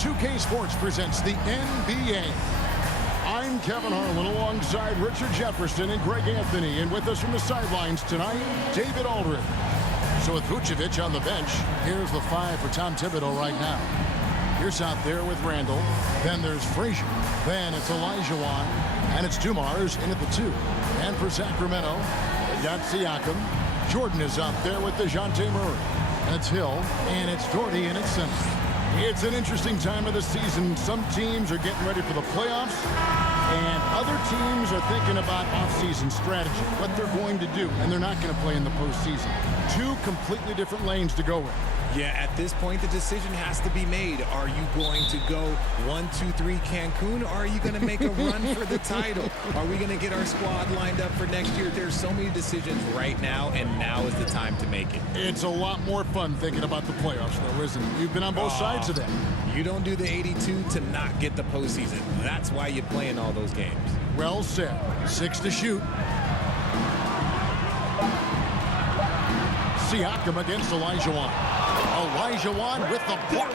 2K Sports presents the NBA. I'm Kevin Harlan alongside Richard Jefferson and Greg Anthony. And with us from the sidelines tonight, David Aldridge. So with Vucevic on the bench, here's the 5 for Tom Thibodeau right now. Here's out there with Randall. Then there's Frazier. Then it's Olajuwon. And it's Dumars in at the 2. And for Sacramento, they got Siakam. Jordan is out there with DeJounte Murray. And it's Hill. And it's Doherty in at center. It's an interesting time of the season. Some teams are getting ready for the playoffs, and other teams are thinking about off-season strategy, what they're going to do, and they're not going to play in the postseason. Two completely different lanes to go with. Yeah, at this point, the decision has to be made. Are you going to go 1, 2, 3 Cancun, or are you going to make a run for the title? Are we going to get our squad lined up for next year? There's so many decisions right now, and now is the time to make it. It's a lot more fun thinking about the playoffs, though, isn't it? You've been on both sides of that. You don't do the 82 to not get the postseason. That's why you play in all those games. Well said. 6 to shoot. Siakam against Olajuwon. Olajuwon with the block.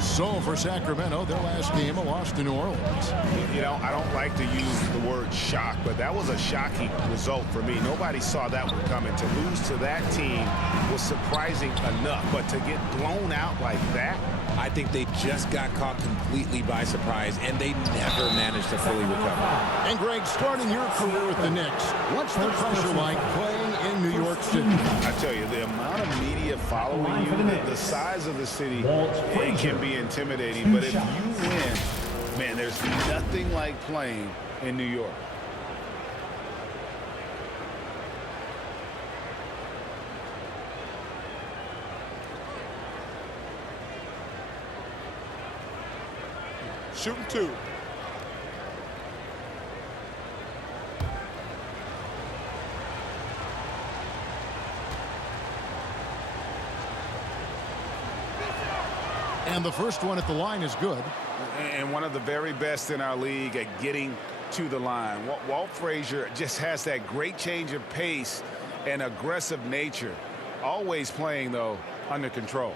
So for Sacramento, their last game, a loss to New Orleans. You know, I don't like to use the word shock, but that was a shocking result for me. Nobody saw that one coming. To lose to that team was surprising enough, but to get blown out like that, I think they just got caught completely by surprise, and they never managed to fully recover. And Greg, starting your career with the Knicks, what's the pressure like playing in New York City? I tell you, the amount of media following you, the size of the city, it can be intimidating. But if you win, man, there's nothing like playing in New York. Shooting 2. And the first one at the line is good. And one of the very best in our league at getting to the line. Walt Frazier just has that great change of pace and aggressive nature. Always playing, though, under control.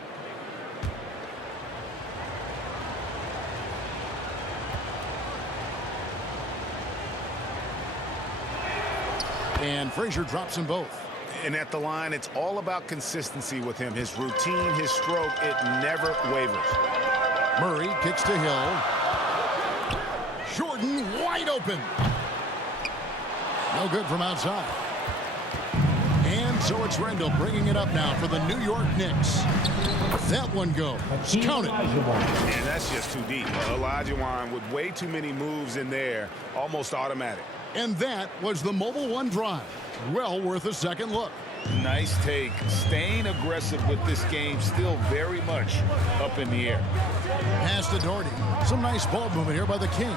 And Frazier drops them both. And at the line, it's all about consistency with him. His routine, his stroke, it never wavers. Murray kicks to Hill. Jordan wide open. No good from outside. And so it's Randall bringing it up now for the New York Knicks. That one goes. Count it. And that's just too deep. Olajuwon with way too many moves in there, almost automatic. And that was the Mobile One drive. Well worth a second look. Nice take. Staying aggressive with this game, still very much up in the air. Pass to Doherty. Some nice ball movement here by the Kings.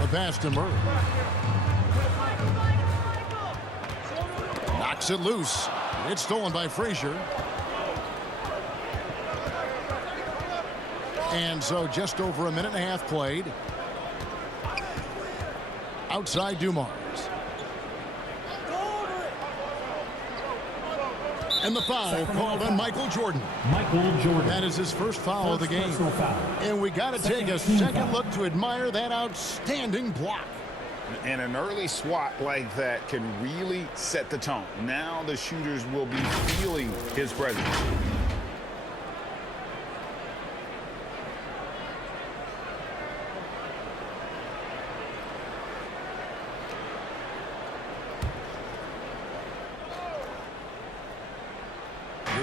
The pass to Murray. Knocks it loose. It's stolen by Frazier. And so just over a minute and a half played. Outside Dumars. And the foul called on Michael Jordan. That is his first foul of the game. And we got to take a second look to admire that outstanding block. And an early swat like that can really set the tone. Now the shooters will be feeling his presence.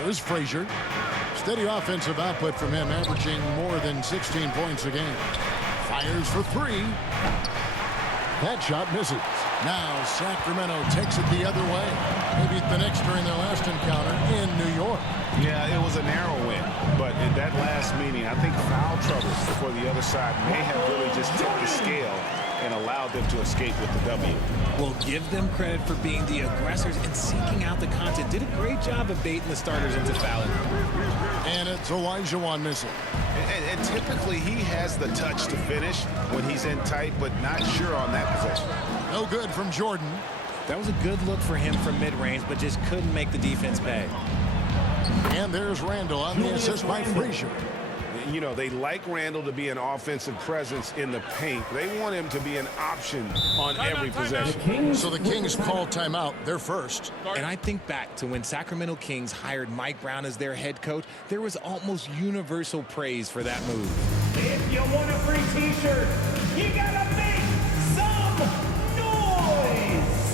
Here's Frazier. Steady offensive output from him, averaging more than 16 points a game. Fires for 3. That shot misses. Now Sacramento takes it the other way. They beat the Knicks during their last encounter in New York. Yeah, it was a narrow win. But in that last meeting, I think foul troubles for the other side may have really just tipped the scale and allowed them to escape with the W. Well, give them credit for being the aggressors and seeking out the content. Did a great job of baiting the starters into fouling. And it's Olajuwon missing. And typically he has the touch to finish when he's in tight, but not sure on that possession. No good from Jordan. That was a good look for him from mid-range, but just couldn't make the defense pay. And there's Randall on the assist by Frazier. You know, they like Randall to be an offensive presence in the paint. They want him to be an option on every possession. So the Kings call timeout. They're first. And I think back to when Sacramento Kings hired Mike Brown as their head coach, there was almost universal praise for that move. If you want a free t-shirt, you gotta make some noise!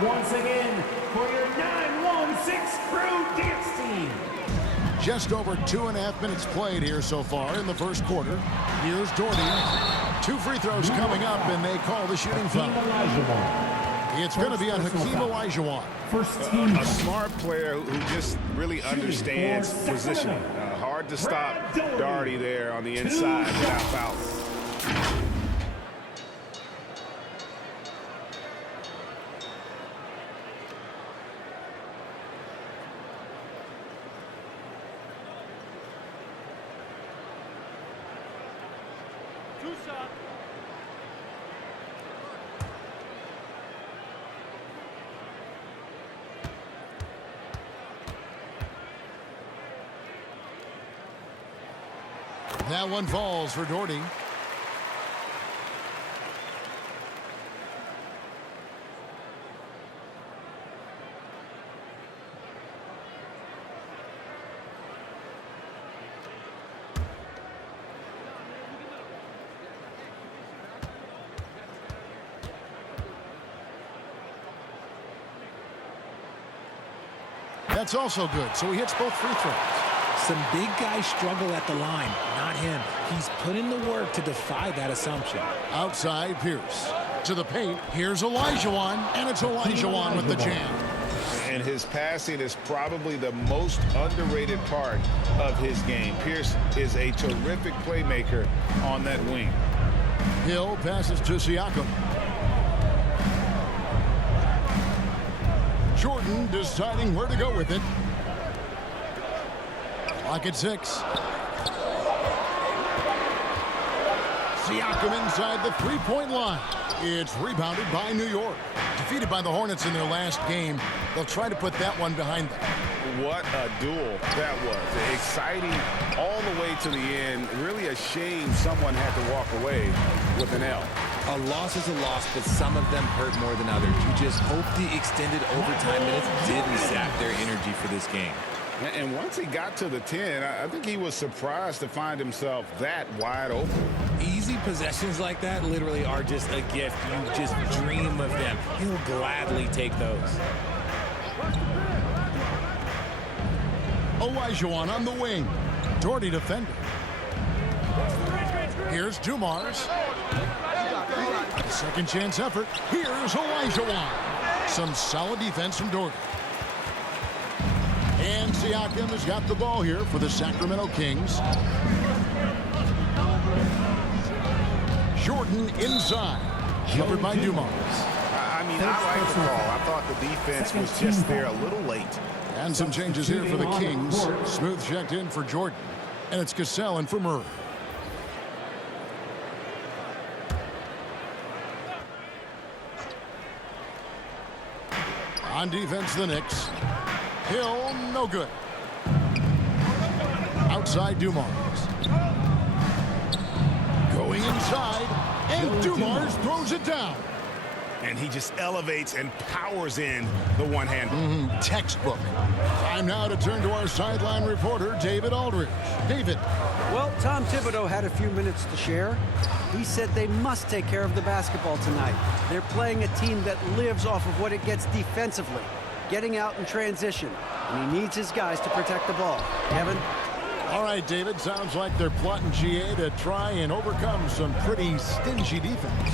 Once again, for your 916 Crew Dance Team. Just over 2.5 minutes played here so far in the first quarter. Here's Doherty. 2 free throws coming up, and they call the shooting foul. It's going to be on Hakeem Olajuwon. A smart player who just really understands positioning. Hard to stop Doherty there on the inside without fouling. That one falls for Doherty. That's also good, so he hits both free throws. Some big guys struggle at the line, not him. He's put in the work to defy that assumption. Outside, Pierce. To the paint, here's Olajuwon, and it's Olajuwon with the jam. And his passing is probably the most underrated part of his game. Pierce is a terrific playmaker on that wing. Hill passes to Siakam. Jordan deciding where to go with it. Clock at 6. Siakam inside the three-point line. It's rebounded by New York. Defeated by the Hornets in their last game, they'll try to put that one behind them. What a duel that was. Exciting all the way to the end. Really a shame someone had to walk away with an L. A loss is a loss, but some of them hurt more than others. You just hope the extended overtime minutes didn't sap their energy for this game. And once he got to the 10, I think he was surprised to find himself that wide open. Easy possessions like that literally are just a gift. You just dream of them. He'll gladly take those. Olajuwon on the wing. Doherty defender. Here's Dumars. Second chance effort. Here's Olajuwon. Some solid defense from Doherty. And Siakam has got the ball here for the Sacramento Kings. Jordan inside. Covered by Dumars. I mean, I like the call. I thought the defense was just there a little late. And some changes here for the Kings. Smooth checked in for Jordan. And it's Cassell in for Murray. On defense, the Knicks. Hill, no good. Outside, Dumars. And Dumars throws it down. And he just elevates and powers in the one-hander. Textbook. Time now to turn to our sideline reporter, David Aldridge. David. Well, Tom Thibodeau had a few minutes to share. He said they must take care of the basketball tonight. They're playing a team that lives off of what it gets defensively, getting out in transition. And he needs his guys to protect the ball. Kevin? All right, David. Sounds like they're plotting GA to try and overcome some pretty stingy defense.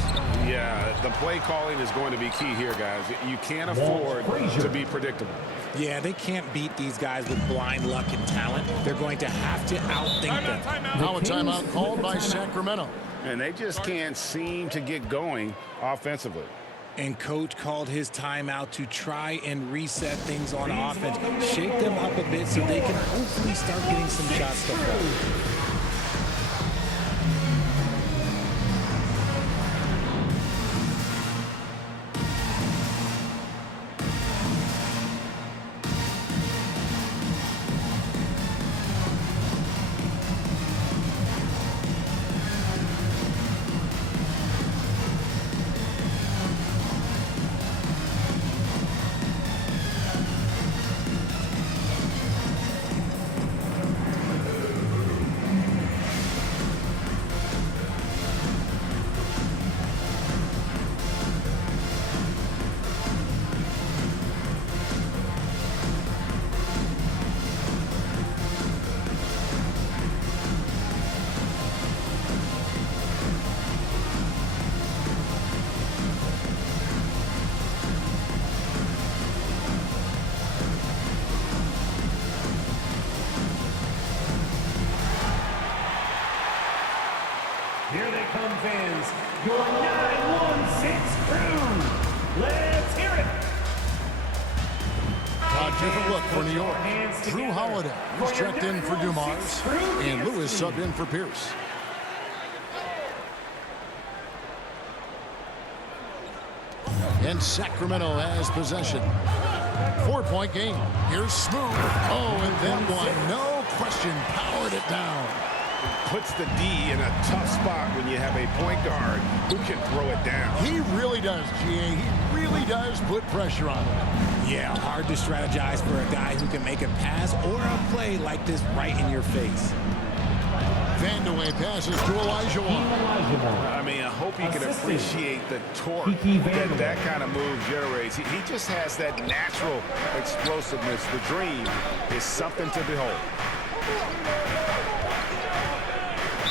Yeah, the play calling is going to be key here, guys. You can't afford to be predictable. Yeah, they can't beat these guys with blind luck and talent. They're going to have to outthink them. Now a timeout called by Sacramento. And they just can't seem to get going offensively. And coach called his timeout to try and reset things on offense. Shake them up a bit so they can hopefully start getting some shots to fall. Here they come, fans. Your 916 crew. Let's hear it. A different look for New York. Drew Holiday was checked in for Dumars, and Lewis subbed in for Pierce. And Sacramento has possession. 4-point game. Here's Smooth. Oh, and then one. No question. Powered it down. Puts the D in a tough spot when you have a point guard who can throw it down. He really does, GA. He really does put pressure on him. Yeah, hard to strategize for a guy who can make a pass or a play like this right in your face. Vandeweghe passes to Elijah Wan. I mean, I hope he can appreciate the torque that kind of move generates. He just has that natural explosiveness. The dream is something to behold.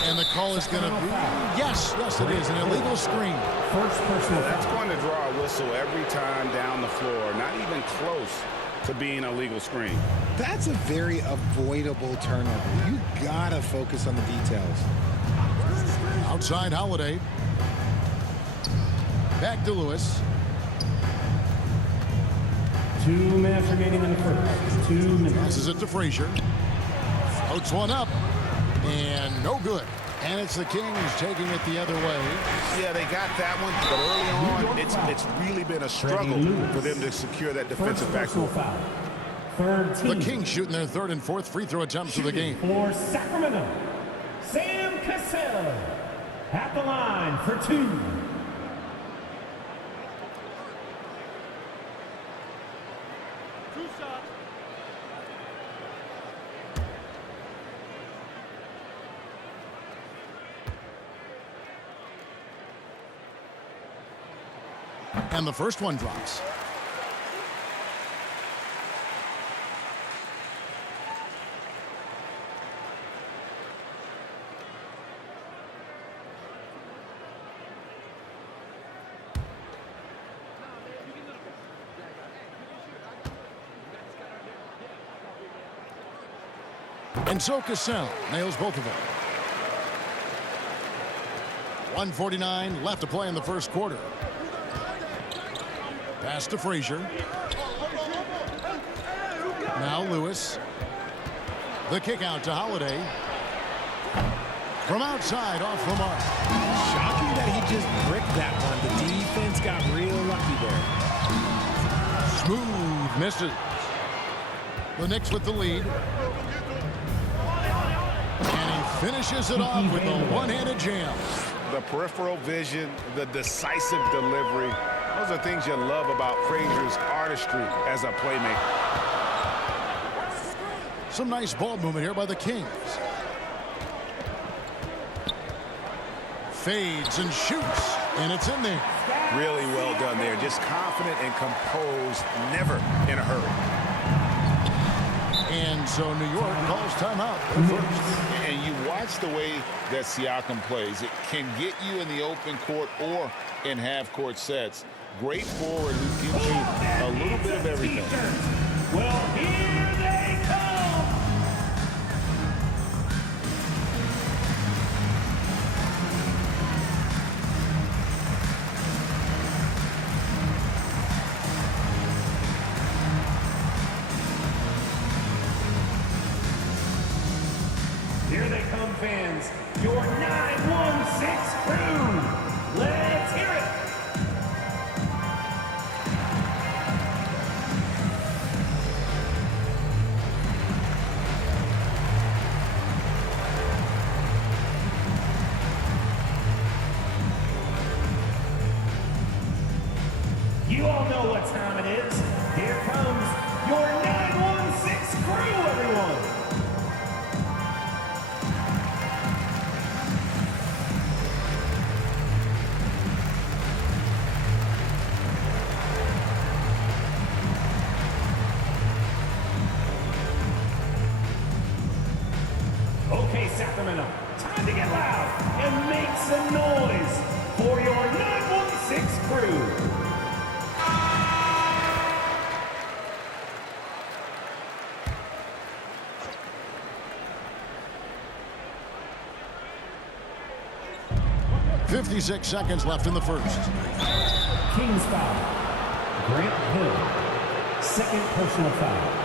And the call is going to be, yes, it is, an illegal screen. First personal That's going to draw a whistle every time down the floor. Not even close to being a legal screen. That's a very avoidable turnover. You gotta focus on the details. Outside Holiday. Back to Lewis. 2 minutes remaining in the first. 2 minutes. Passes it to Frazier. Outs one up. And no good. And it's the Kings taking it the other way. Yeah, they got that one, but early on, it's really been a struggle for them to secure that defensive backcourt. Foul. Third team. The Kings shooting their third and fourth free throw attempts of the game. For Sacramento, Sam Cassell at the line for 2. And the first one drops. And so Cassell nails both of them. 1:49 left to play in the first quarter. Pass to Frazier. Now Lewis. The kick out to Holiday. From outside, off the mark. Shocking that he just bricked that one. The defense got real lucky there. Smooth misses. The Knicks with the lead. And he finishes it off with a one-handed jam. The peripheral vision, the decisive delivery, those are things you love about Frazier's artistry as a playmaker. Some nice ball movement here by the Kings. Fades and shoots, and it's in there. Really well done there. Just confident and composed, never in a hurry. And so New York calls timeout first. And you watch the way that Siakam plays. It can get you in the open court or in half-court sets. Great forward who gives you a little bit of everything. Well, here they come. Here they come, fans. Your 916 crew. Let's hear it. You all know what time it is. Here comes your 916 crew, everyone. Okay, Sacramento, time to get loud and make some noise for your 916 crew. .56 seconds left in the first. Kings foul. Grant Hill. Second personal foul.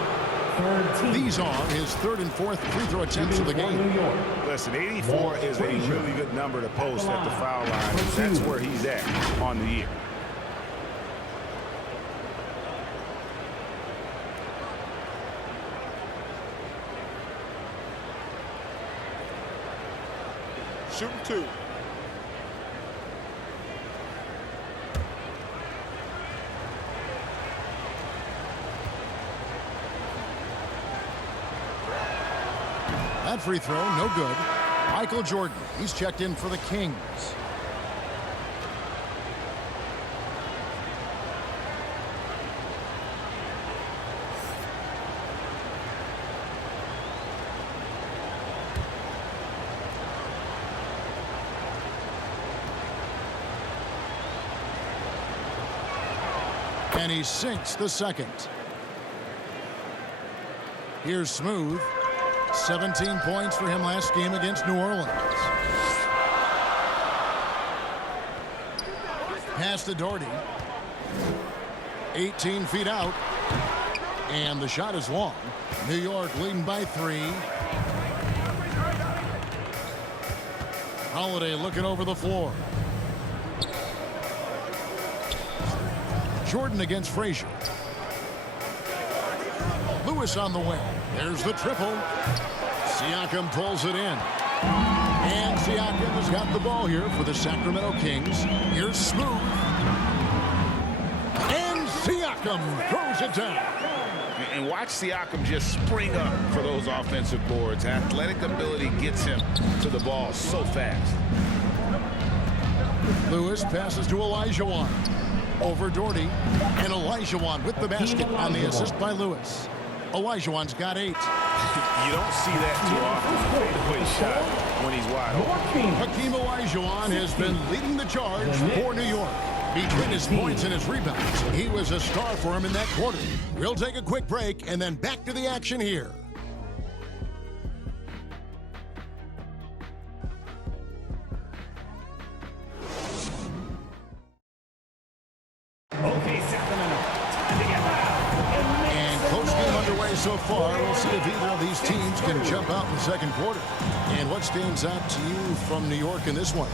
Third team. These are his third and fourth free throw attempts of the game. New York. Listen, 84 is a really good number to post at the foul line. That's where he's at on the year. Shooting two. That free throw, no good. Michael Jordan, he's checked in for the Kings. And he sinks the second. Here's Smooth. 17 points for him last game against New Orleans. Pass to Doherty. 18 feet out. And the shot is long. New York leading by 3. Holiday looking over the floor. Jordan against Frazier. Lewis on the way. There's the triple. Siakam pulls it in. And Siakam has got the ball here for the Sacramento Kings. Here's Smooth. And Siakam throws it down. And watch Siakam just spring up for those offensive boards. Athletic ability gets him to the ball so fast. Lewis passes to Olajuwon. Over Doherty. And Olajuwon with the basket on the assist by Lewis. Olajuwon's got 8. You don't see that too often. Fadeaway shot when he's wide open. Hakeem Olajuwon has been leading the charge for New York. Between his points and his rebounds, he was a star for him in that quarter. We'll take a quick break and then back to the action here. Okay, Sacramento, time to get loud and make Close game underway so far. We'll see if either of these teams can jump out in the second quarter. And what stands out to you from New York in this one?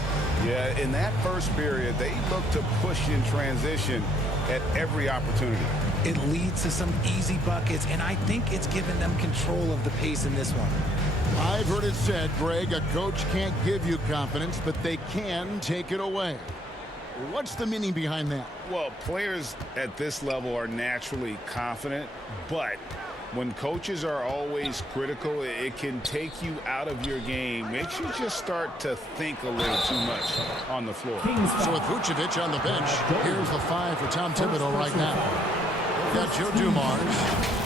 Yeah, in that first period, they look to push in transition at every opportunity. It leads to some easy buckets, and I think it's given them control of the pace in this one. I've heard it said, Greg, a coach can't give you confidence, but they can take it away. What's the meaning behind that? Well, players at this level are naturally confident, but when coaches are always critical, it can take you out of your game. Makes you just start to think a little too much on the floor. So with Vucevic on the bench, here's the 5 for Tom Thibodeau right now. Got Joe Dumars.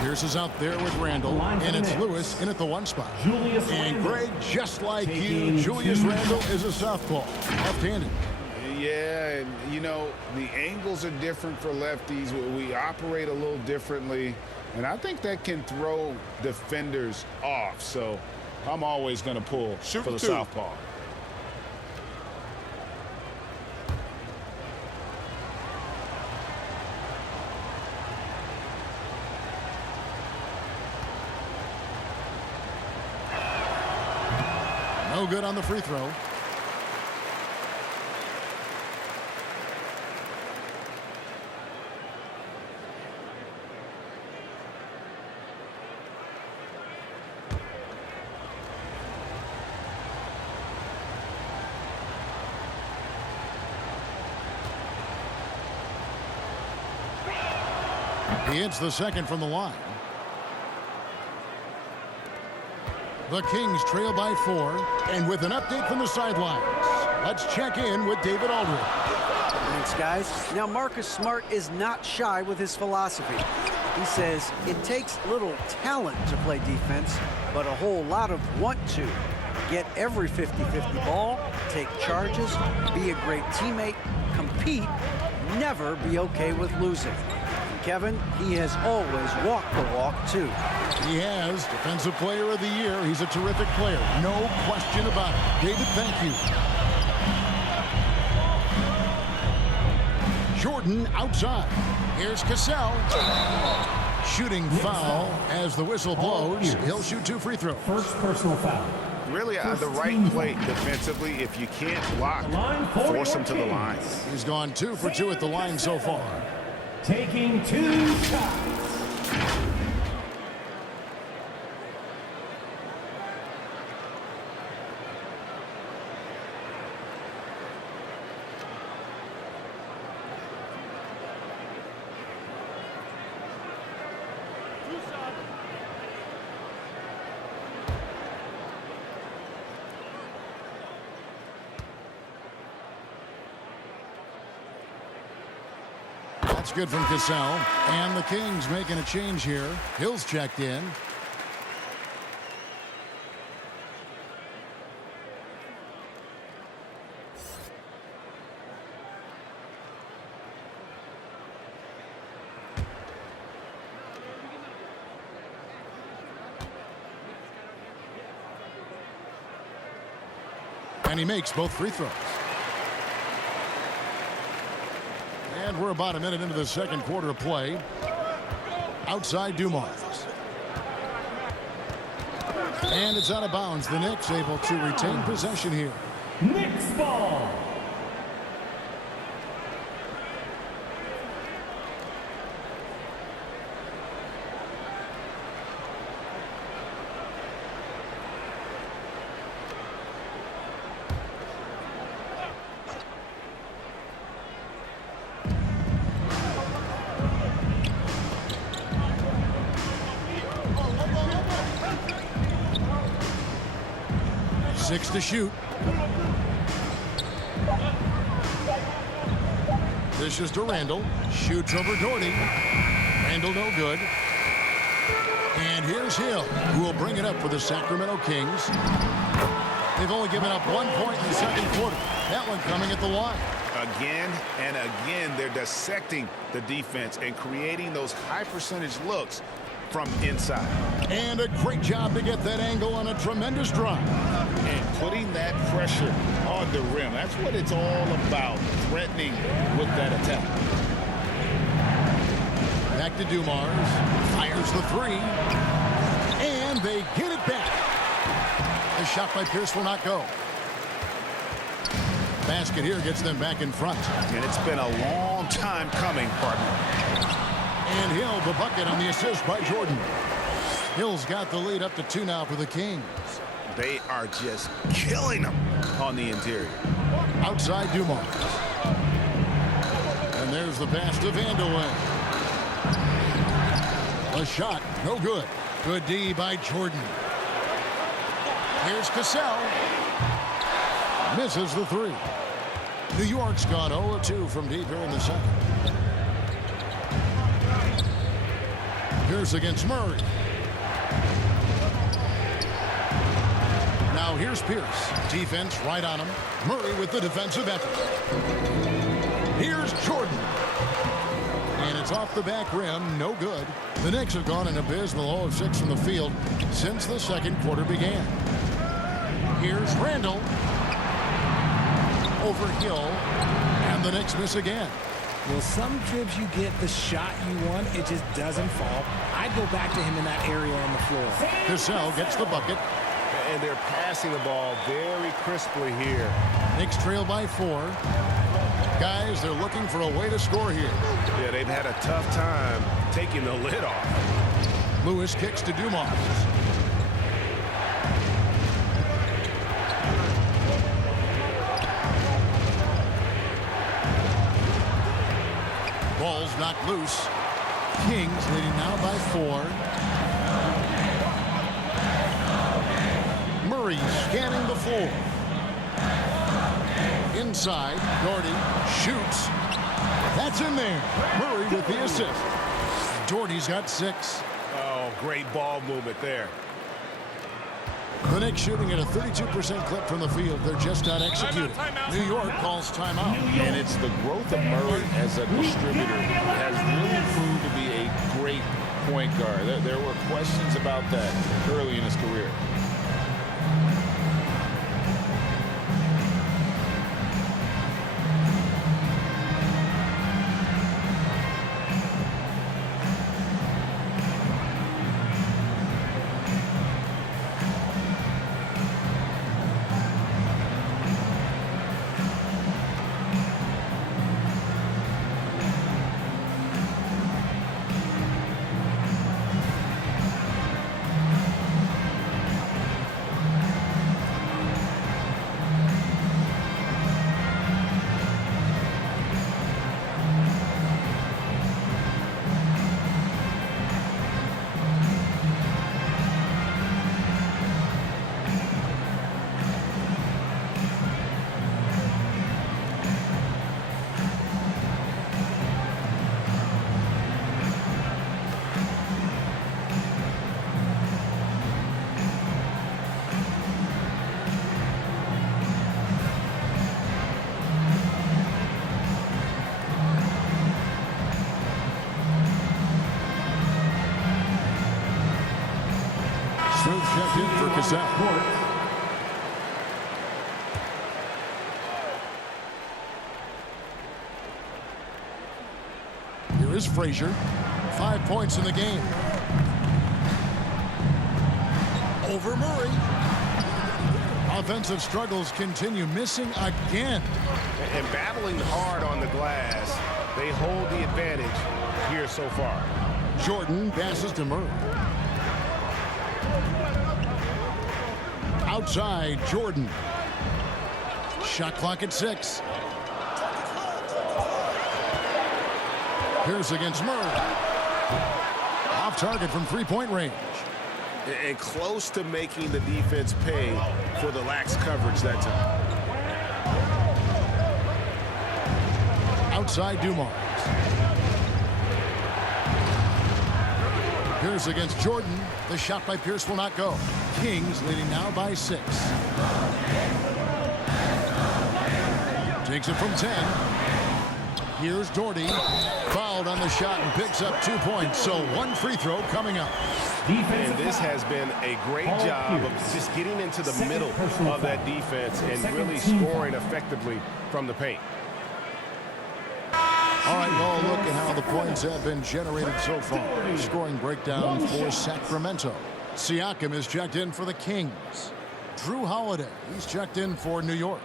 Pierce is out there with Randall, and it's Lewis in at the 1 spot. And Greg, just like you, Julius Randall is a southpaw, left-handed. Yeah, and you know, the angles are different for lefties. We operate a little differently, and I think that can throw defenders off. So I'm always going to pull for the southpaw. No good on the free throw. He hits the second from the line. The Kings trail by 4, and with an update from the sidelines, let's check in with David Aldridge. Thanks, guys. Now, Marcus Smart is not shy with his philosophy. He says it takes little talent to play defense, but a whole lot of want to. Get every 50-50 ball, take charges, be a great teammate, compete, never be okay with losing. Kevin, he has always walked the walk, too. He has. Defensive Player of the Year. He's a terrific player. No question about it. David, thank you. Jordan outside. Here's Cassell. Shooting foul as the whistle blows. He'll shoot 2 free throws. First personal foul. Really on the right plate defensively. If you can't block, force him to the line. He's gone 2 for 2 at the line so far. Taking 2 shots. That's good from Cassell. And the Kings making a change here. Hill's checked in. And he makes both free throws. And we're about a minute into the second quarter of play. Outside Dumars. And it's out of bounds. The Knicks able to retain possession here. Knicks ball. Six to shoot. This is to Randall. Shoots over Doherty. Randall no good. And here's Hill, who will bring it up for the Sacramento Kings. They've only given up 1 point in the second quarter. That one coming at the line. Again and again, they're dissecting the defense and creating those high percentage looks from inside. And a great job to get that angle on a tremendous drive. And putting that pressure on the rim. That's what it's all about, threatening with that attack. Back to Dumars. Fires the 3. And they get it back. The shot by Pierce will not go. Basket here gets them back in front. And it's been a long time coming, partner. And Hill, the bucket on the assist by Jordan. Hill's got the lead up to 2 now for the Kings. They are just killing them on the interior. Outside Dumars. And there's the pass to Vandeweghe. A shot, no good. Good D by Jordan. Here's Cassell. Misses the three. New York's gone 0-2 from deep here in the second. Pierce against Murray. Now here's Pierce. Defense right on him. Murray with the defensive effort. Here's Jordan. And it's off the back rim. No good. The Knicks have gone an abysmal 0 of 6 from the field since the second quarter began. Here's Randall. Over Hill. And the Knicks miss again. Well, some dribs you get the shot you want, it just doesn't fall. I'd go back to him in that area on the floor. Cassell gets the bucket. And they're passing the ball very crisply here. Knicks trail by 4. Guys, they're looking for a way to score here. Yeah, they've had a tough time taking the lid off. Lewis kicks to Dumars. Ball's knocked loose. Kings leading now by 4. Murray scanning the floor. Inside, Doherty shoots. That's in there. Murray with the assist. Doherty's got 6. Oh, great ball movement there. The Knicks shooting at a 32% clip from the field. They're just not executing. New York calls timeout. And it's the growth of Murray as a distributor has really proved to be a great point guard. There were questions about that early in his career. Smooth check in for Cassell. Here is Frazier. 5 points in the game. Over Murray. Offensive struggles continue. Missing again. And battling hard on the glass, they hold the advantage here so far. Jordan passes to Murray. Outside, Jordan. Shot clock at 6. Pierce against Murray. Off target from three-point range. And close to making the defense pay for the lax coverage that time. Outside Dumars. Pierce against Jordan. The shot by Pierce will not go. Kings leading now by 6. Takes it from 10. Here's Doherty. Fouled on the shot and picks up 2 points. So 1 free throw coming up. And this has been a great job of just getting into the middle of that defense and really scoring effectively from the paint. All right, well, look at how the points have been generated so far. Scoring breakdown for Sacramento. Siakam is checked in for the Kings. Drew Holiday, he's checked in for New York.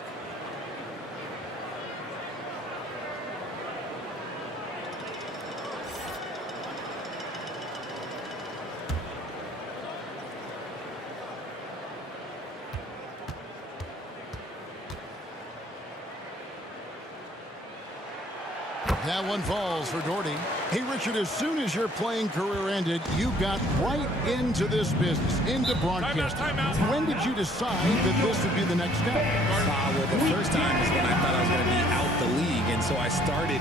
That one falls for Doherty. Hey, Richard, as soon as your playing career ended, you got right into this business, into broadcasting. Timeout. When did you decide that this would be the next step? Well, the first time is when I thought I was going to be out the league, and so I started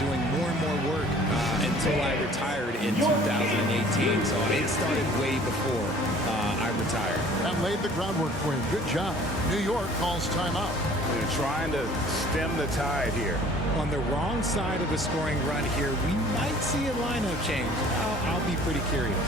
doing more and more work until I retired in 2018. So it started way before I retired. That laid the groundwork for you. Good job. New York calls timeout. They're trying to stem the tide here. On the wrong side of a scoring run here, we might see a lineup change. I'll be pretty curious.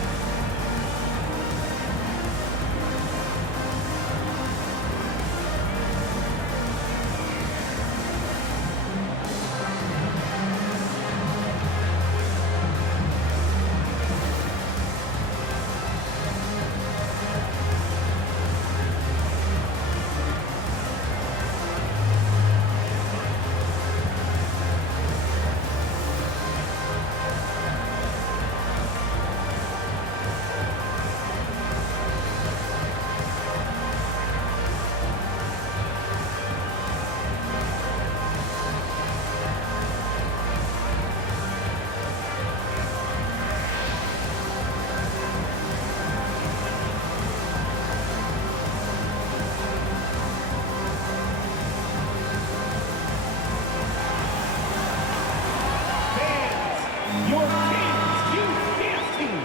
Your Kings Youth Dance Team.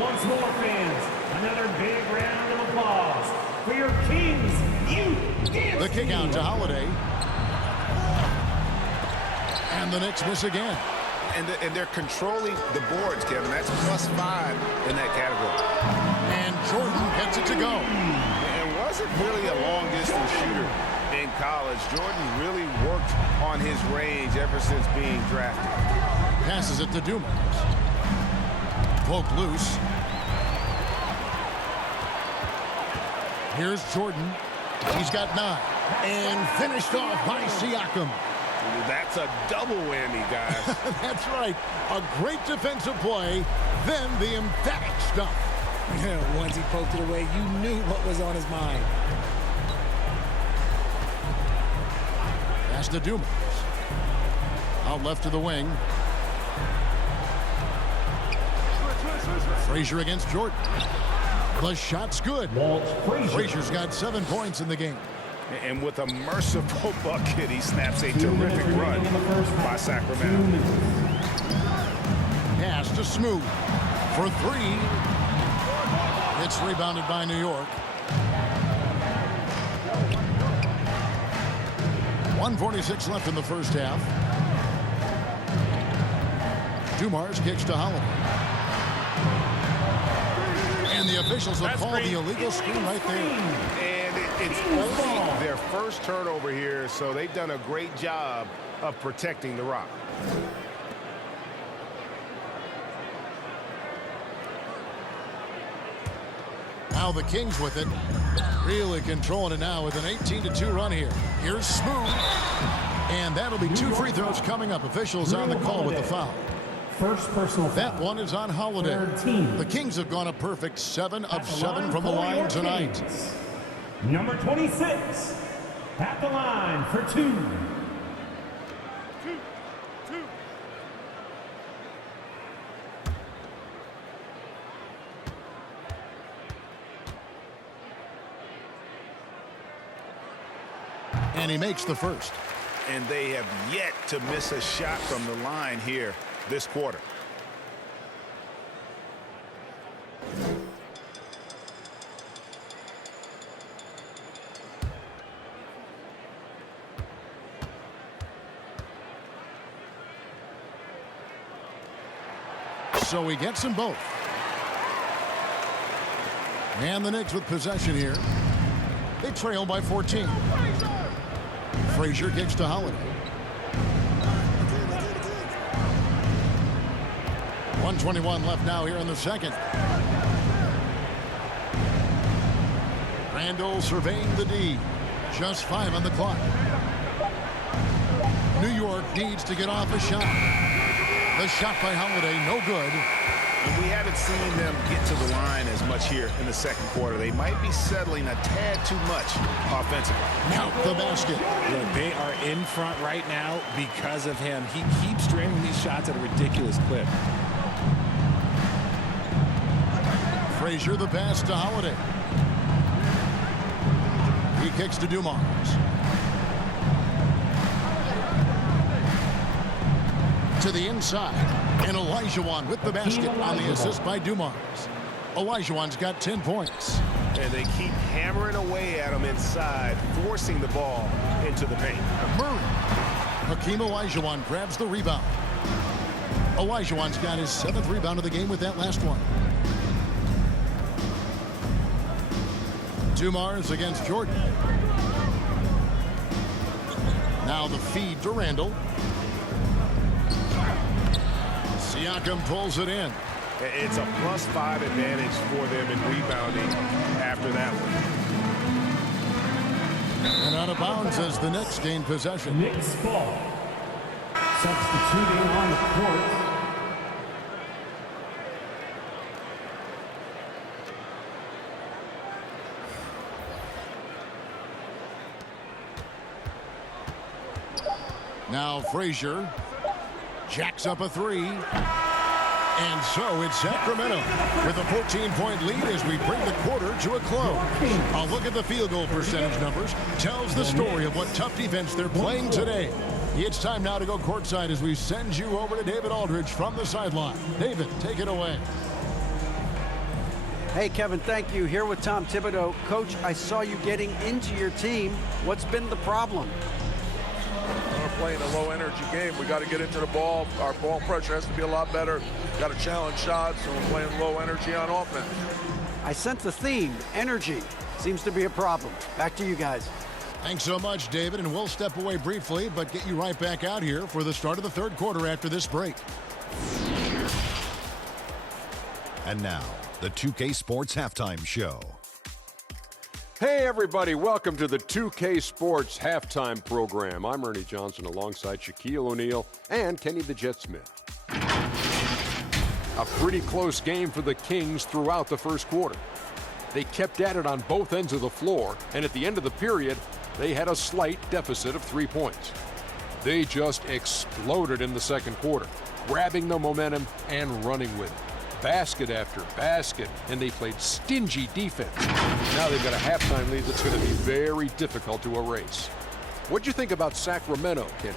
Once more, fans, another big round of applause for your Kings Youth Dance The Team. kick out to Holiday. And the Knicks miss again. And they're controlling the boards, Kevin. That's +5 in that category. And Jordan gets it to go. And wasn't really a long-distance shooter in college. Jordan really worked on his range ever since being drafted. Passes it to Dumas. Poke loose. Here's Jordan. He's got 9. And finished off by Siakam. That's a double whammy, guys. That's right. A great defensive play, then the emphatic stuff. Once he poked it away, you knew what was on his mind. Pass to Dumas. Out left to the wing. Frazier against Jordan. The shot's good. Walt Frazier. Frazier's got 7 points in the game. And with a merciful bucket, he snaps a terrific run by Sacramento. Pass to Smooth for 3. It's rebounded by New York. 1:46 left in the first half. Dumars kicks to Holiday. And the officials will call the illegal screen right there. And it's only their first turnover here, so they've done a great job of protecting the rock. Now the Kings with it. Really controlling it now with an 18-2 run here. Here's Smooth. And that'll be 2 free throws coming up. Officials on the call with the foul. First personal That foul. one is on Holiday. Third team. The Kings have gone a perfect 7 of At the 7 from the for line your tonight. Kings. Number 26 at the line for 2. And he makes the first. And they have yet to miss a shot from the line here this quarter. So he gets them both. And the Knicks with possession here. They trail by 14. Frazier kicks to Holiday. 1:21 left now here in the second. Randall surveying the D. Just 5 on the clock. New York needs to get off a shot. The shot by Holiday, no good. And we haven't seen them get to the line as much here in the second quarter. They might be settling a tad too much offensively. Count the basket. Look, they are in front right now because of him. He keeps draining these shots at a ridiculous clip. Frazier the pass to Holiday. He kicks to Dumars. To the inside. And Olajuwon with the basket on the assist by Dumars. Olajuwon's got 10 points. And they keep hammering away at him inside, forcing the ball into the paint. Murray. Hakeem Olajuwon grabs the rebound. Olajuwon's got his 7th rebound of the game with that last one. Dumars against Jordan. Now the feed to Randall. Siakam pulls it in. It's a +5 advantage for them in rebounding after that one. And out of bounds as the Knicks gain possession. Knicks ball. Substituting on the court. Now Frazier jacks up a 3. And so it's Sacramento with a 14-point lead as we bring the quarter to a close. A look at the field goal percentage numbers tells the story of what tough defense they're playing today. It's time now to go courtside as we send you over to David Aldridge from the sideline. David, take it away. Hey, Kevin, thank you. Here with Tom Thibodeau. Coach, I saw you getting into your team. What's been the problem? We're playing a low-energy game. We got to get into the ball. Our ball pressure has to be a lot better. Got to challenge shots, and we're playing low energy on offense. I sense the theme. Energy seems to be a problem. Back to you guys. Thanks so much, David, and we'll step away briefly, but get you right back out here for the start of the third quarter after this break. And now, the 2K Sports Halftime Show. Hey everybody, welcome to the 2K Sports Halftime Program. I'm Ernie Johnson alongside Shaquille O'Neal and Kenny the Jet Smith. A pretty close game for the Kings throughout the first quarter. They kept at it on both ends of the floor, and at the end of the period, they had a slight deficit of 3 points. They just exploded in the second quarter, grabbing the momentum and running with it. Basket after basket, and they played stingy defense. Now they've got a halftime lead that's going to be very difficult to erase. What'd you think about Sacramento, Kenny?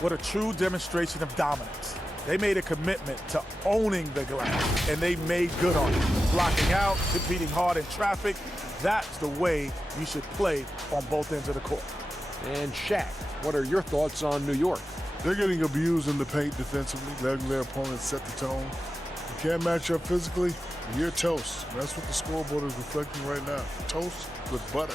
What a true demonstration of dominance. They made a commitment to owning the glass, and they made good on it. Blocking out, competing hard in traffic. That's the way you should play on both ends of the court. And Shaq, what are your thoughts on New York? They're getting abused in the paint defensively, letting their opponents set the tone. You can't match up physically, you're toast. And that's what the scoreboard is reflecting right now. Toast with butter.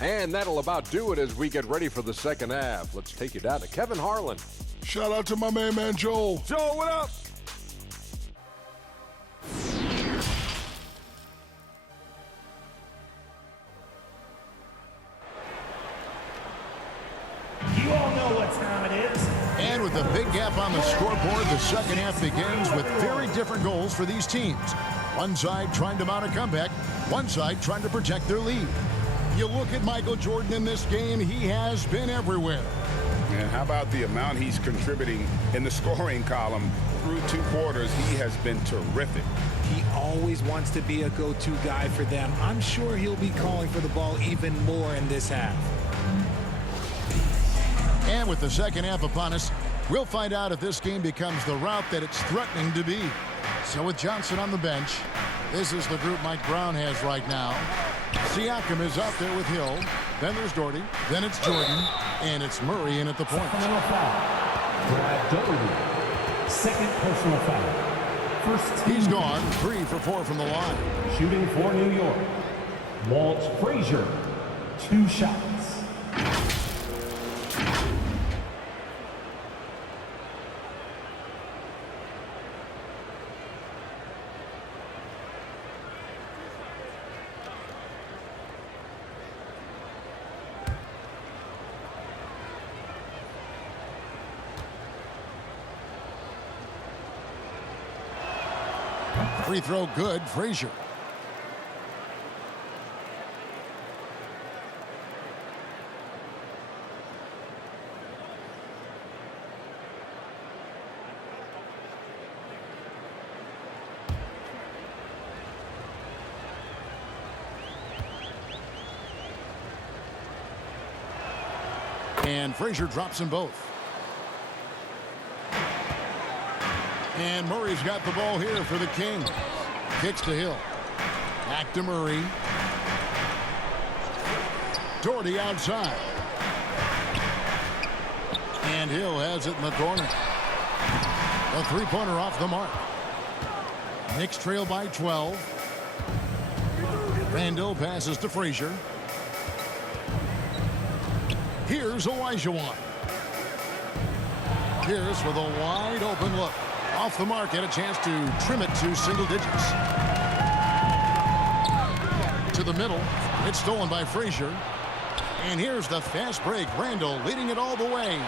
And that'll about do it as we get ready for the second half. Let's take you down to Kevin Harlan. Shout out to my main man, Joel. Joe, what up? You all know what time it is. And with a big gap on the scoreboard, the second half begins with very different goals for these teams. One side trying to mount a comeback, one side trying to protect their lead. You look at Michael Jordan in this game, he has been everywhere. And how about the amount he's contributing in the scoring column through 2 quarters? He has been terrific. He always wants to be a go-to guy for them. I'm sure he'll be calling for the ball even more in this half. And with the second half upon us, we'll find out if this game becomes the route that it's threatening to be. So with Johnson on the bench, this is the group Mike Brown has right now. Siakam is out there with Hill. Then there's Doherty. Then it's Jordan. And it's Murray in at the point. Personal foul. Brad Doherty. Second personal foul. First team. He's gone 3 for 4 from the line. Shooting for New York. Walt Frazier. 2 shots. Free throw good, Frazier. And Frazier drops them both. And Murray's got the ball here for the Kings. Kicks to Hill. Back to Murray. Doherty outside. And Hill has it in the corner. A three-pointer off the mark. Knicks trail by 12. Randall passes to Frazier. Here's Olajuwon. Pierce with a wide open look. Off the mark, had a chance to trim it to single digits. To the middle. It's stolen by Frazier. And here's the fast break. Randall leading it all the way.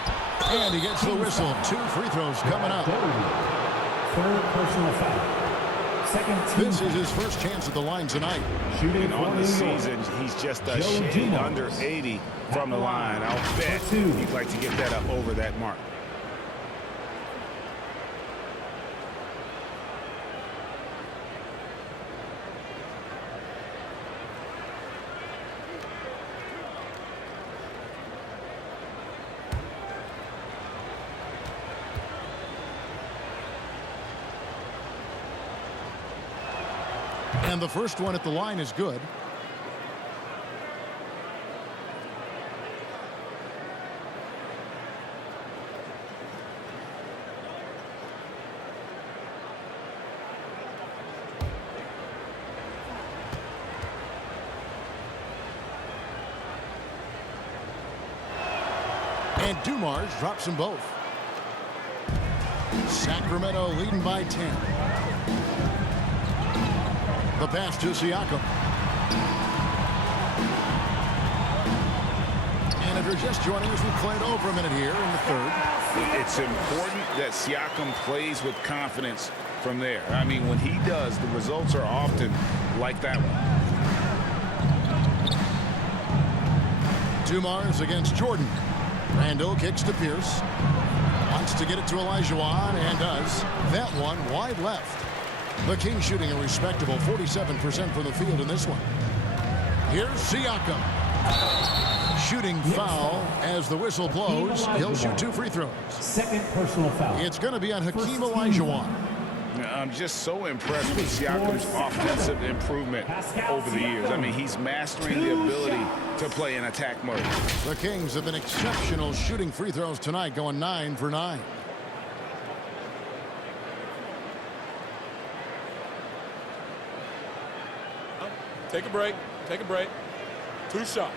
And he gets the whistle. 2 free throws coming up. Third personal foul. This is his first chance at the line tonight. And on the season, he's just a shade under 80 from the line. I'll bet he'd like to get that up over that mark. And the first one at the line is good. And Dumars drops them both. Sacramento leading by 10. The pass to Siakam. And if you're just joining us, we've played over a minute here in the third. It's important that Siakam plays with confidence from there. I mean, when he does, the results are often like that one. Dumars against Jordan. Randall kicks to Pierce. Wants to get it to Olajuwon and does. That one wide left. The Kings shooting a respectable 47% from the field in this one. Here's Siakam. Shooting foul as the whistle blows. He'll shoot 2 free throws. Second personal foul. It's going to be on Hakeem Olajuwon. I'm just so impressed with Siakam's offensive improvement over the years. I mean, he's mastering the ability to play in attack mode. The Kings have been exceptional shooting free throws tonight, going 9 for 9. Take a break. Take a break. 2 shots.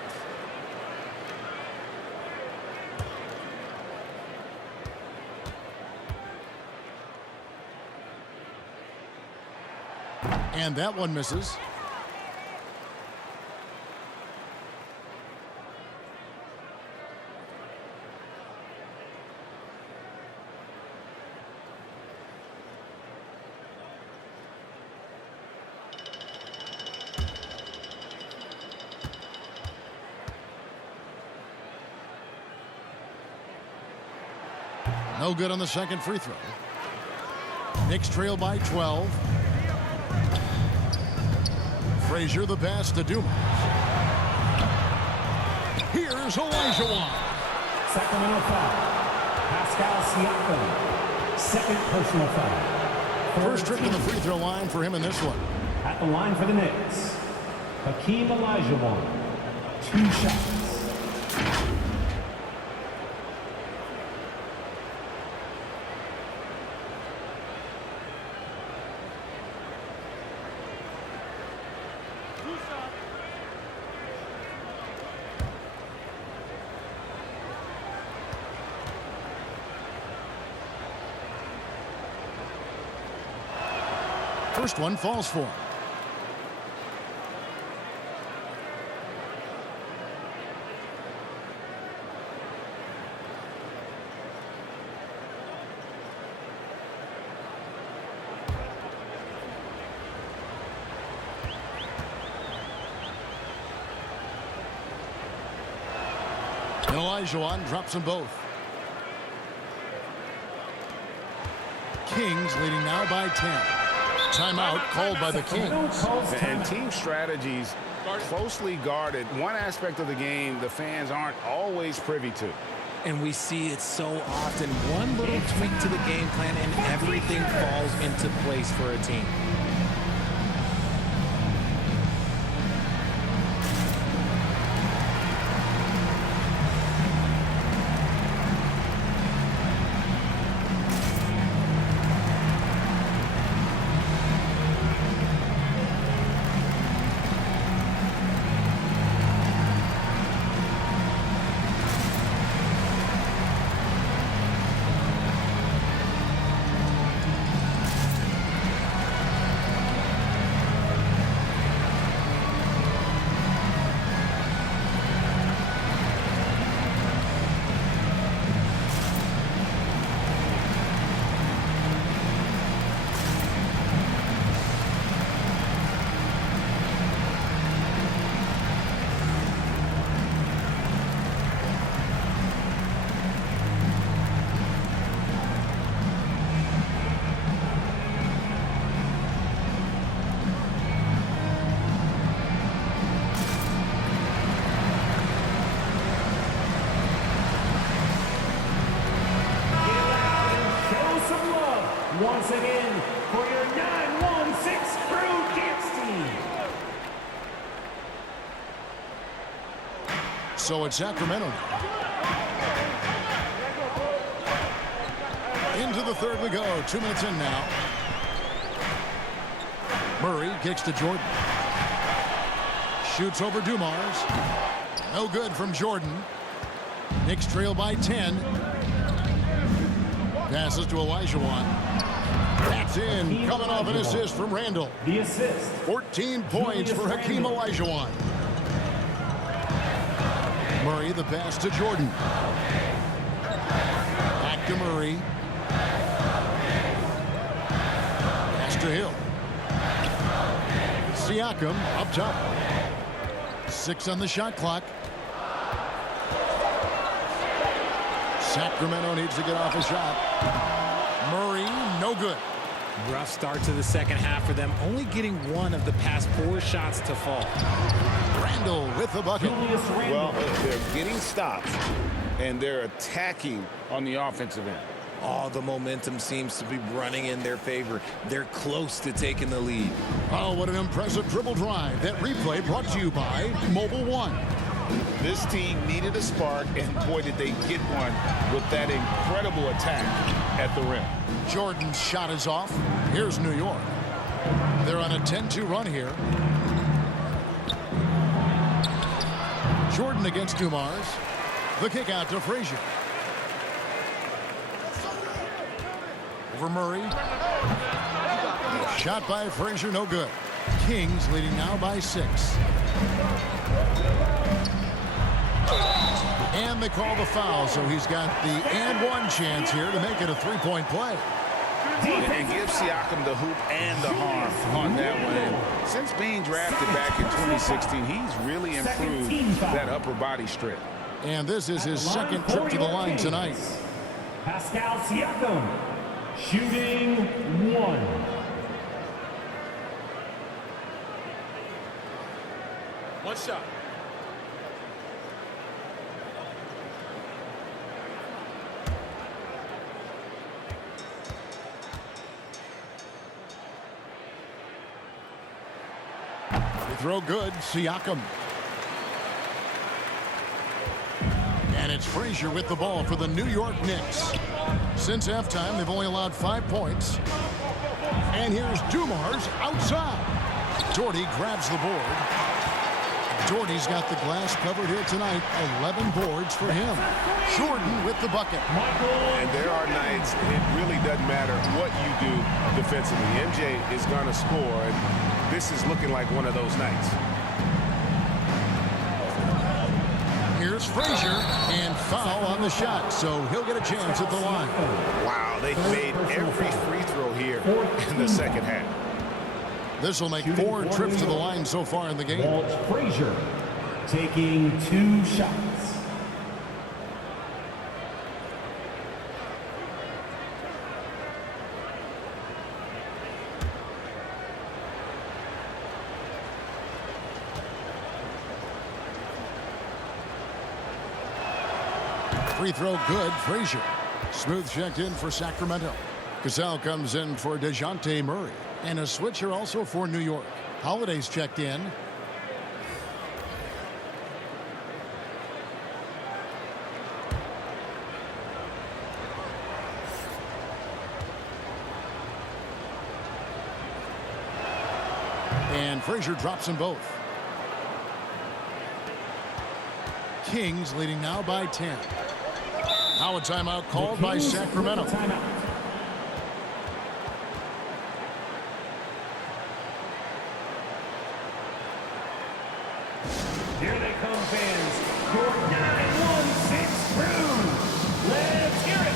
And that one misses. No good on the second free throw. Knicks trail by 12. Frazier the pass to Dumas. Here's Olajuwon. Sacramento foul. Pascal Siakam. Second personal foul. First trip to the free throw line for him in this one. At the line for the Knicks, Hakeem Olajuwon. 2 shots. First one falls for him. And Olajuwon drops them both. Kings leading now by 10. Timeout called by the Kings. And team strategies closely guarded. One aspect of the game the fans aren't always privy to. And we see it so often. One little tweak to the game plan and everything falls into place for a team. Once again, for your 916 Crew Dance Team. So it's Sacramento. Into the third we go. 2 minutes in now. Murray kicks to Jordan. Shoots over Dumars. No good from Jordan. Knicks trail by 10. Passes to Olajuwon. That's in. Coming off an assist from Randall. The assist. 14 points for Hakeem Olajuwon. Murray the pass to Jordan. Back to Murray. Pass to Hill. Siakam up top. 6 on the shot clock. Sacramento needs to get off a shot. Murray, no good. Rough start to the second half for them, only getting one of the past 4 shots to fall. Randall with the bucket. Well, they're getting stops, and they're attacking on the offensive end. All the momentum seems to be running in their favor. They're close to taking the lead. Oh, what an impressive dribble drive. That replay brought to you by Mobile One. This team needed a spark, and boy, did they get one with that incredible attack at the rim. Jordan's shot is off. Here's New York. They're on a 10-2 run here. Jordan against Dumars. The kick out to Frazier. Over Murray. Shot by Frazier, no good. Kings leading now by 6. And they call the foul, so he's got the and one chance here to make it a 3-point play. And give Siakam the hoop and the harm on that one. And since being drafted back in 2016, he's really improved that upper body strength. And this is his second trip to the line tonight. Pascal Siakam, shooting 1. One shot. Throw good, Siakam. And it's Frazier with the ball for the New York Knicks. Since halftime, they've only allowed 5 points. And here's Dumars outside. Doherty grabs the board. Doherty's got the glass covered here tonight. 11 boards for him. Jordan with the bucket. And there are nights it really doesn't matter what you do defensively. MJ is going to score, and this is looking like one of those nights. Here's Frazier, and foul on the shot, so he'll get a chance at the line. Wow, they've made every free throw here in the second half. This will make 4 trips to the line so far in the game. Walt Frazier taking 2 shots. Free throw good, Frazier. Smooth checked in for Sacramento. Cassell comes in for DeJounte Murray. And a switcher also for New York. Holiday's checked in. And Frazier drops them both. Kings leading now by 10. Now a timeout called by Sacramento. Timeout. Here they come, fans. Your 916 crew. Let's hear it.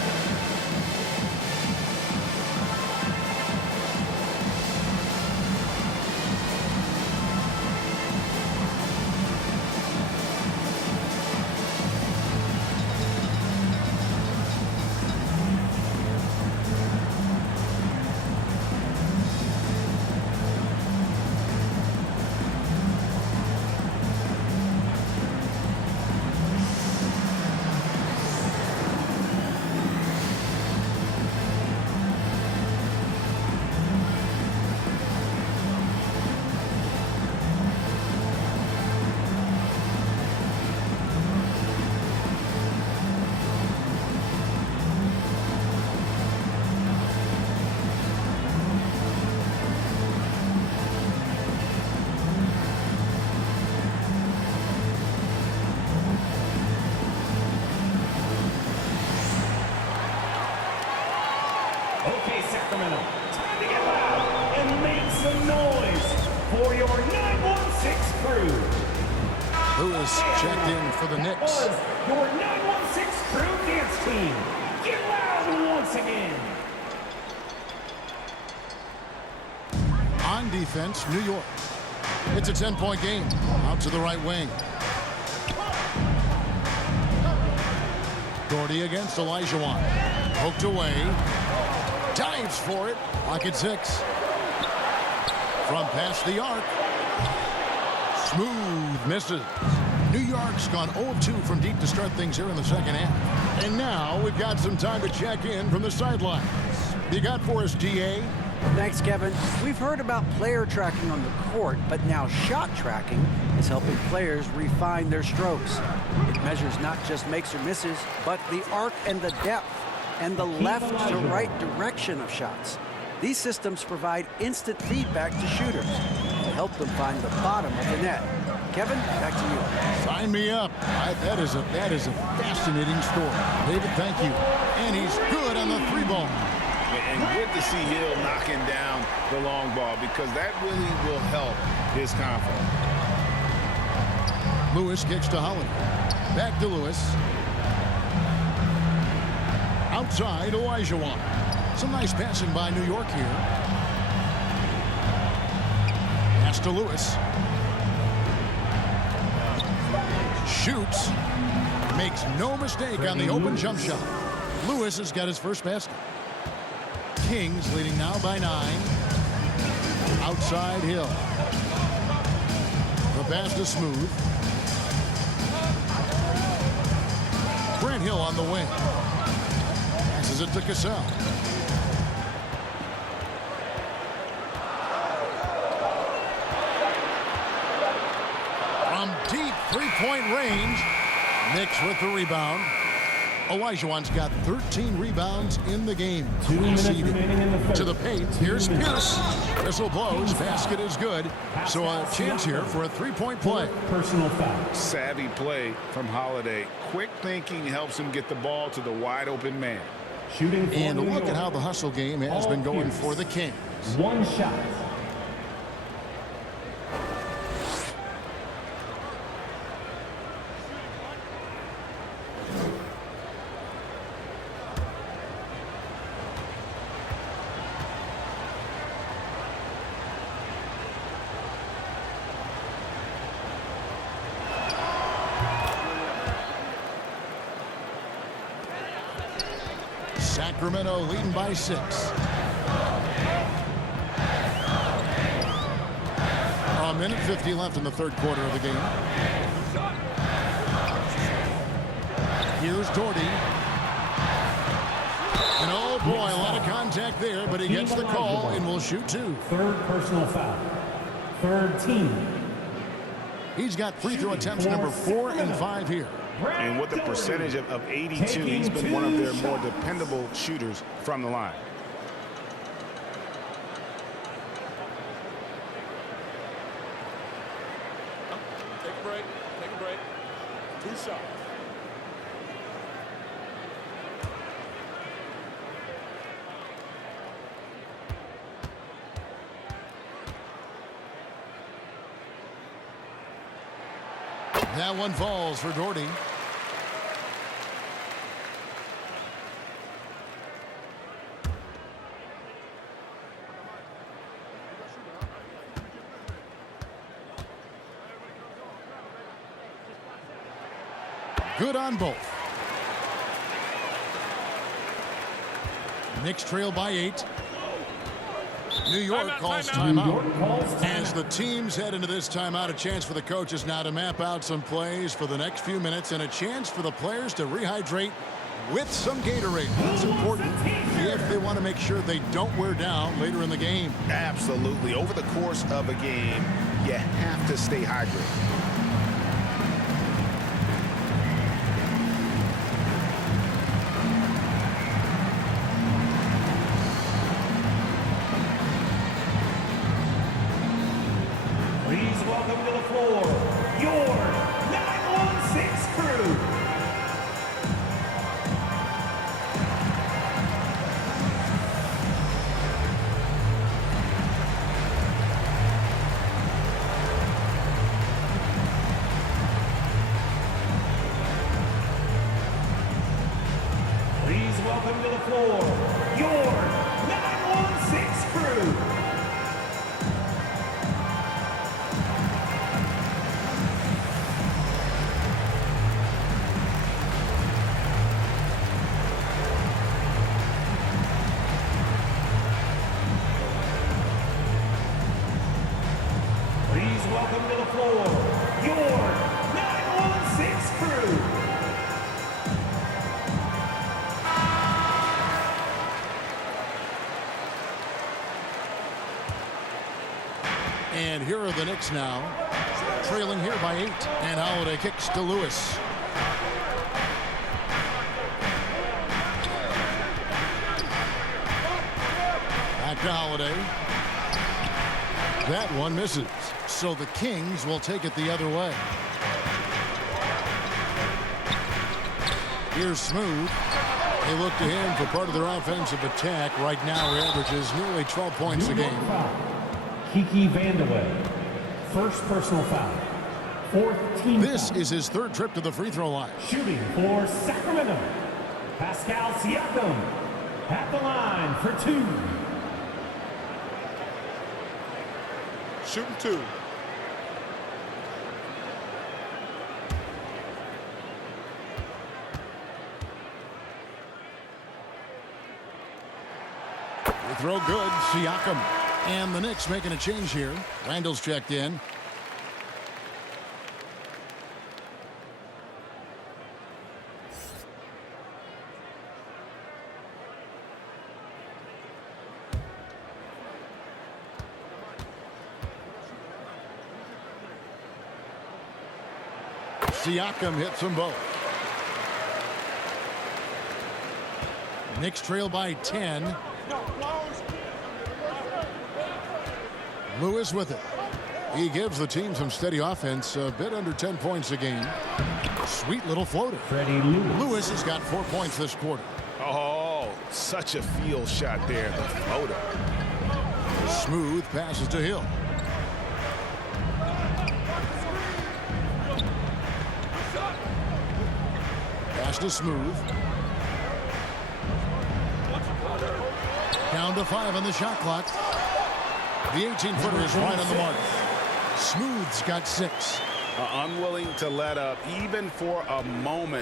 Okay, Sacramento, time to get loud and make some noise for your 916 crew. Lewis checked in for the Knicks. Was your 916 crew dance team. Get loud once again. On defense, New York. It's a 10-point game. Out to the right wing. Gordy against Olajuwon. Poked away. Dives for it. Pocket 6. From past the arc. Smooth misses. New York's gone 0-2 from deep to start things here in the second half. And now we've got some time to check in from the sidelines. You got for us, DA? Thanks, Kevin. We've heard about player tracking on the court, but now shot tracking is helping players refine their strokes. It measures not just makes or misses, but the arc and the depth and the left to right direction of shots. These systems provide instant feedback to shooters to help them find the bottom of the net. Kevin, back to you. Sign me up. That is a fascinating story. David, thank you. And he's good on the 3-ball. And good to see Hill knocking down the long ball because that really will help his confidence. Lewis kicks to Holiday. Back to Lewis. Outside, Olajuwon. Some nice passing by New York here. Pass to Lewis. Shoots. Makes no mistake on the open jump shot. Lewis has got his first basket. Kings leading now by 9. Outside Hill. The pass to Smooth. Grant Hill on the wing. Passes it to Cassell. From deep three-point range, Knicks with the rebound. Olajuwon's got 13 rebounds in the game. 2 minutes remaining in the third. To the paint. Here's Pierce. Whistle blows. Basket is good. So a chance here for a three-point play. Personal foul. Savvy play from Holiday. Quick thinking helps him get the ball to the wide-open man. Shooting for And New look York. at how the hustle game has been going Pierce. for the Kings. 1 shot. Sacramento leading by 6. A minute 50 left in the third quarter of the game. Here's Doherty. And oh boy, a lot of contact there, but he gets the call and will shoot 2. Third personal foul. Third team. He's got free throw attempts number 4 and 5 here. And with a percentage of 82, he's been one of their more dependable shooters from the line. Take a break. Take a break. 2 shots. That one falls for Doherty. Good on both. Knicks trail by 8. New York calls timeout. As the teams head into this timeout, a chance for the coaches now to map out some plays for the next few minutes and a chance for the players to rehydrate with some Gatorade. That's important if they want to make sure they don't wear down later in the game. Absolutely. Over the course of a game, you have to stay hydrated. Please welcome to the floor, your 916 crew. Please welcome to the floor, your 916 crew. Please welcome to the floor, your 916 crew. And here are the Knicks now, trailing here by 8. And Holiday kicks to Lewis. Back to Holiday. That one misses. So the Kings will take it the other way. Here's Smooth. They look to him for part of their offensive attack. Right now, he averages nearly 12 points a game. Kiki Vandeweghe, first personal foul. Fourth team This foul. is his 3rd trip to the free throw line. Shooting for Sacramento, Pascal Siakam at the line for 2. Shooting 2. They throw good. Siakam. And the Knicks making a change here. Randall's checked in. Siakam hits them both. Knicks trail by 10. Lewis with it. He gives the team some steady offense, a bit under 10 points a game. Sweet little floater. Freddie Lewis. Lewis has got 4 points this quarter. Oh, such a field shot there, the floater. Smooth passes to Hill. Pass to Smooth. Down to 5 on the shot clock. The 18-footer is right on the mark. Smooth's got 6. Unwilling to let up even for a moment.